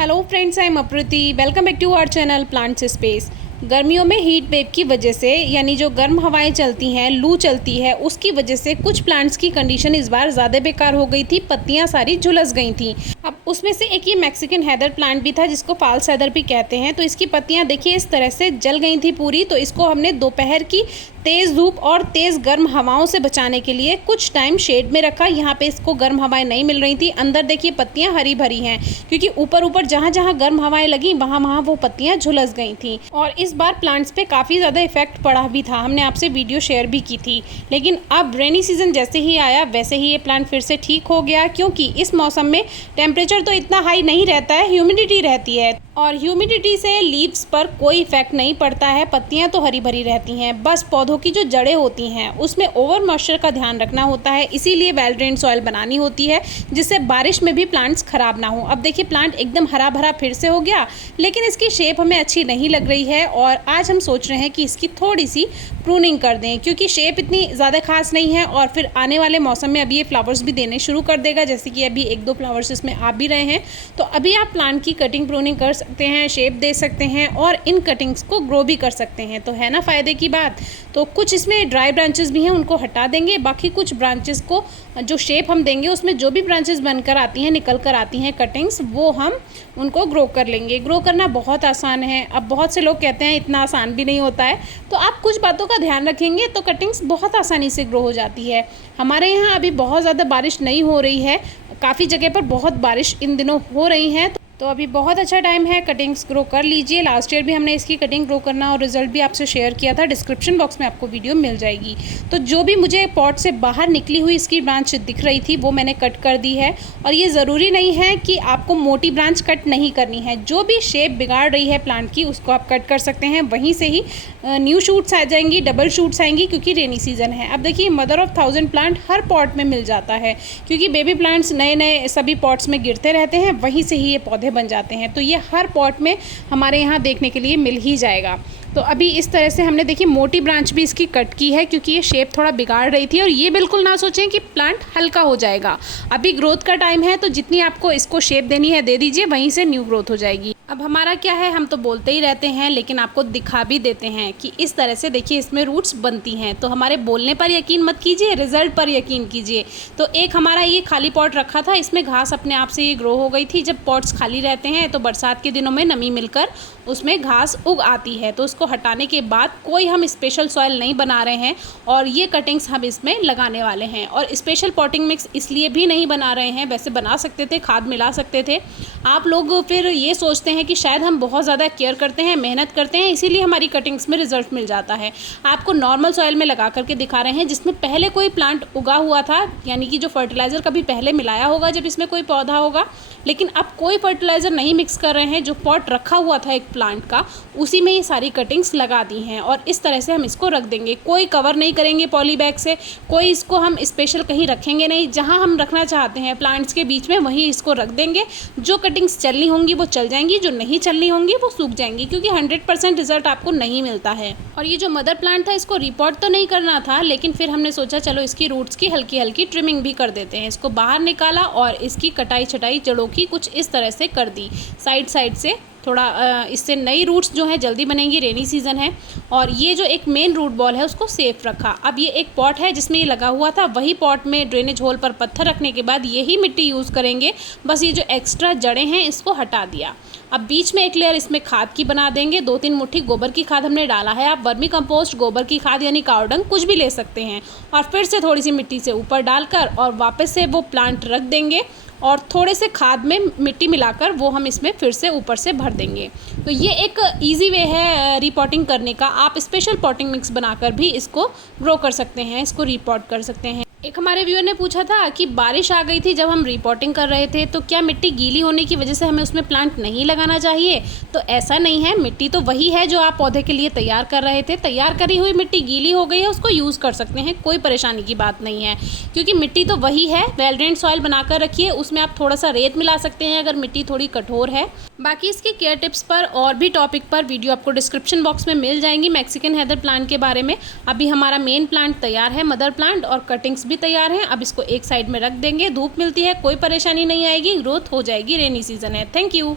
Hello friends, I am Apriti. Welcome back to our channel plants space. गर्मियों में heat wave की वजह से यानी जो गर्म हवाएं चलती हैं, लू चलती है, उसकी वजह से कुछ प्लांट्स की कंडीशन इस बार ज़्यादा बेकार हो गई थी। पत्तियां सारी झुलस गई थी। अब उसमें से एक ये मैक्सिकन हैदर प्लांट भी था जिसको फाल्स हैदर भी कहते हैं। तो इसकी पत्तियां देखिए इस तरह से जल गई थी पूरी। तो इसको हमने दोपहर की तेज़ धूप और तेज़ गर्म हवाओं से बचाने के लिए कुछ टाइम शेड में रखा। यहाँ पे इसको गर्म हवाएं नहीं मिल रही थी। अंदर देखिए पत्तियां हरी भरी हैं क्योंकि ऊपर ऊपर जहाँ जहाँ गर्म हवाएं लगी वहाँ वहाँ वो पत्तियां झुलस गई थी। और इस बार प्लांट्स पे काफ़ी ज़्यादा इफेक्ट पड़ा भी था। हमने आपसे वीडियो शेयर भी की थी। लेकिन अब रेनी सीजन जैसे ही आया वैसे ही ये प्लांट फिर से ठीक हो गया, क्योंकि इस मौसम में टेम्परेचर तो इतना हाई नहीं रहता है, ह्यूमिडिटी रहती है और ह्यूमिडिटी से लीव्स पर कोई इफेक्ट नहीं पड़ता है। पत्तियां तो हरी भरी रहती हैं, बस पौधों की जो जड़ें होती हैं उसमें ओवर मॉइस्चर का ध्यान रखना होता है। इसीलिए वेल ड्रेन सॉइल बनानी होती है जिससे बारिश में भी प्लांट्स खराब ना हो। अब देखिए प्लांट एकदम हरा भरा फिर से हो गया, लेकिन इसकी शेप हमें अच्छी नहीं लग रही है और आज हम सोच रहे हैं कि इसकी थोड़ी सी प्रूनिंग कर दें, क्योंकि शेप इतनी ज़्यादा खास नहीं है और फिर आने वाले मौसम में अभी ये फ्लावर्स भी देने शुरू कर देगा। जैसे कि अभी एक दो फ्लावर्स इसमें आ भी रहे हैं। तो अभी आप प्लांट की कटिंग प्रूनिंग कर सकते हैं, शेप दे सकते हैं और इन कटिंग्स को ग्रो भी कर सकते हैं। तो है ना फ़ायदे की बात। तो कुछ इसमें ड्राई ब्रांचेस भी हैं, उनको हटा देंगे। बाकी कुछ ब्रांचेस को जो शेप हम देंगे उसमें जो भी ब्रांचेस बनकर आती हैं, निकल कर आती हैं कटिंग्स, वो हम उनको ग्रो कर लेंगे। ग्रो करना बहुत आसान है। अब बहुत से लोग कहते हैं इतना आसान भी नहीं होता है। तो आप कुछ बातों का ध्यान रखेंगे तो कटिंग्स बहुत आसानी से ग्रो हो जाती है। हमारे यहाँ अभी बहुत ज़्यादा बारिश नहीं हो रही है, काफ़ी जगह पर बहुत बारिश इन दिनों हो रही है। तो अभी बहुत अच्छा टाइम है, कटिंग्स ग्रो कर लीजिए। लास्ट ईयर भी हमने इसकी कटिंग ग्रो करना और रिजल्ट भी आपसे शेयर किया था। डिस्क्रिप्शन बॉक्स में आपको वीडियो मिल जाएगी। तो जो भी मुझे पॉट से बाहर निकली हुई इसकी ब्रांच दिख रही थी वो मैंने कट कर दी है। और ये ज़रूरी नहीं है कि आपको मोटी ब्रांच कट नहीं करनी है। जो भी शेप बिगाड़ रही है प्लांट की उसको आप कट कर सकते हैं। वहीं से ही न्यू शूट्स आ जाएंगी, डबल शूट्स आएंगी, क्योंकि रेनी सीजन है। अब देखिए mother of 1000 plant her pot में मिल जाता है, क्योंकि बेबी प्लांट्स नए नए सभी पॉट्स में गिरते रहते हैं, वहीं से ही ये पौधे बन जाते हैं। तो ये हर पॉट में हमारे यहाँ देखने के लिए मिल ही जाएगा। तो अभी इस तरह से हमने देखिए मोटी ब्रांच भी इसकी कट की है, क्योंकि ये शेप थोड़ा बिगाड़ रही थी। और ये बिल्कुल ना सोचें कि प्लांट हल्का हो जाएगा। अभी ग्रोथ का टाइम है, तो जितनी आपको इसको शेप देनी है दे दीजिए, वहीं से न्यू ग्रोथ हो जाएगी। अब हमारा क्या है, हम तो बोलते ही रहते हैं लेकिन आपको दिखा भी देते हैं कि इस तरह से देखिए इसमें रूट्स बनती हैं। तो हमारे बोलने पर यकीन मत कीजिए, रिजल्ट पर यकीन कीजिए। तो एक हमारा ये खाली पॉट रखा था, इसमें घास अपने आप से ये ग्रो हो गई थी। जब पॉट्स खाली रहते हैं तो बरसात के दिनों में नमी मिलकर उसमें घास उग आती है। तो उसको हटाने के बाद कोई हम स्पेशल सॉइल नहीं बना रहे हैं और ये कटिंग्स हम इसमें लगाने वाले हैं। और स्पेशल पॉटिंग मिक्स इसलिए भी नहीं बना रहे हैं, वैसे बना सकते थे, खाद मिला सकते थे। आप लोग फिर ये सोचते हैं कि शायद हम बहुत ज़्यादा केयर करते हैं, मेहनत करते हैं, इसीलिए हमारी कटिंग्स में रिजल्ट मिल जाता है। आपको नॉर्मल सॉइल में लगा करके दिखा रहे हैं जिसमें पहले कोई प्लांट उगा हुआ था, यानी कि जो फर्टिलाइज़र कभी पहले मिलाया होगा जब इसमें कोई पौधा होगा। लेकिन अब कोई फर्टिलाइज़र नहीं मिक्स कर रहे हैं, जो पॉट रखा हुआ था एक प्लांट का उसी में ये सारी कटिंग्स लगा दी हैं। और इस तरह से हम इसको रख देंगे, कोई कवर नहीं करेंगे पॉली बैग से, कोई इसको हम स्पेशल कहीं रखेंगे नहीं। जहाँ हम रखना चाहते हैं प्लांट्स के बीच में वहीं इसको रख देंगे। जो कटिंग्स चलनी होंगी वो चल जाएंगी, जो नहीं चलनी होंगी वो सूख जाएंगी, क्योंकि 100% रिजल्ट आपको नहीं मिलता है। और ये जो मदर प्लांट था इसको रिपोर्ट तो नहीं करना था, लेकिन फिर हमने सोचा चलो इसकी रूट्स की हल्की हल्की ट्रिमिंग भी कर देते हैं। इसको बाहर निकाला और इसकी कटाई छटाई जड़ों की कुछ इस तरह से कर दी, साइड से थोड़ा। इससे नई रूट्स जो है जल्दी बनेंगी, रेनी सीजन है। और ये जो एक मेन रूट बॉल है उसको सेफ रखा। अब ये एक पॉट है जिसमें ये लगा हुआ था, वही पॉट में ड्रेनेज होल पर पत्थर रखने के बाद यही मिट्टी यूज़ करेंगे। बस ये जो एक्स्ट्रा जड़ें हैं इसको हटा दिया। अब बीच में एक लेयर इसमें खाद की बना देंगे। 2-3 मुट्ठी गोबर की खाद हमने डाला है। आप वर्मी कंपोस्ट, गोबर की खाद यानी काव डंग कुछ भी ले सकते हैं। और फिर से थोड़ी सी मिट्टी से ऊपर डालकर और वापस से वो प्लांट रख देंगे और थोड़े से खाद में मिट्टी मिलाकर वो हम इसमें फिर से ऊपर से भर देंगे। तो ये एक इजी वे है रिपॉटिंग करने का। आप स्पेशल पॉटिंग मिक्स बनाकर भी इसको ग्रो कर सकते हैं, इसको रिपॉट कर सकते हैं। एक हमारे व्यूअर ने पूछा था कि बारिश आ गई थी जब हम रिपोर्टिंग कर रहे थे, तो क्या मिट्टी गीली होने की वजह से हमें उसमें प्लांट नहीं लगाना चाहिए? तो ऐसा नहीं है, मिट्टी तो वही है जो आप पौधे के लिए तैयार कर रहे थे। तैयार करी हुई मिट्टी गीली हो गई है, उसको यूज़ कर सकते हैं, कोई परेशानी की बात नहीं है, क्योंकि मिट्टी तो वही है। वेल ड्रेन्ड सॉइल बनाकर रखिए, उसमें आप थोड़ा सा रेत मिला सकते हैं अगर मिट्टी थोड़ी कठोर है। बाकी इसके केयर टिप्स पर और भी टॉपिक पर वीडियो आपको डिस्क्रिप्शन बॉक्स में मिल जाएंगी मैक्सिकन हैदर प्लांट के बारे में। अभी हमारा मेन प्लांट तैयार है, मदर प्लांट, और कटिंग्स भी तैयार हैं। अब इसको एक साइड में रख देंगे, धूप मिलती है, कोई परेशानी नहीं आएगी, ग्रोथ हो जाएगी, रेनी सीजन है। Thank you.